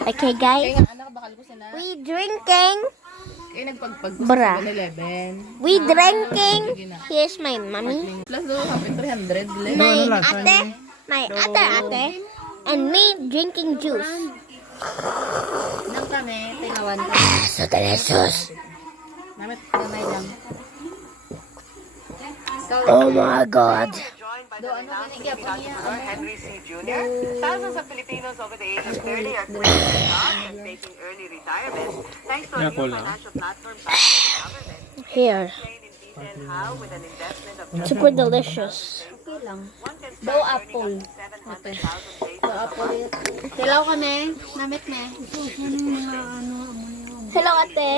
Okay, guys. Kaya nga, anak, bakal ko sana. We drinking. Kaya nagpagpag Bra. 11. We drinking. Here's my mommy. Plus do, happy 300. My ate. My other ate. And me drinking juice. Nang kami, tingawan ko. So delicious. Namit, gamay lang. Oh my God. Do, ano ganyan po niya? Henry C. Jr. Thousands of Filipinos over the age of 30 are quitting their jobs and taking early retirement thanks to a new financial platform backed by the government. Here. Explain in detail how, with an investment of Super delicious. Okay lang. one can Daw start apple. earning up to 700,000 pesos. Do, apple. Tilaw kami. Namit me. Hello, ate.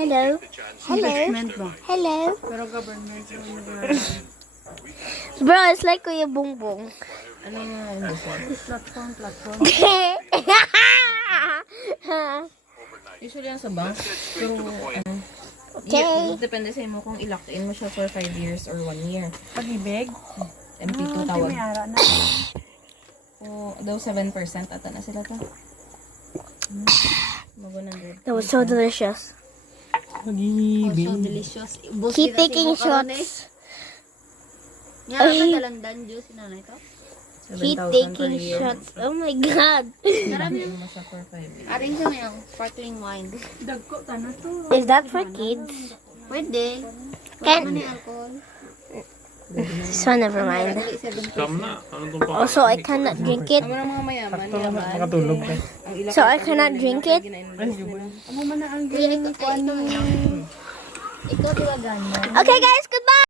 Hello. Hello. Hello. Pero government. Bro, it's like Kuya Bongbong. Ano nga yung gusto? Platform. Usually yan sa bank. Pero, ano, Okay. depende sa imo kung i-lock in mo siya for 5 years or 1 year. Pag-ibig? MP2 tawag. May ara na. O, daw 7% ata na sila to. Mag-100. That was so delicious. Pag-ibig. So delicious. Keep taking shots. Nga, ito talandan juice na ito. Keep taking shots. Oh my God. Marami mo siya for 5 years. Aring siya may sparkling wine. Dagko, tano to. Is that for kids? Pwede. Can Alcohol. so never mind. Also, I cannot drink it. Amo ng mga mayaman. Makatulog ka. So I cannot drink it. Amo man na ang Ikaw talaga. Okay, guys. Goodbye.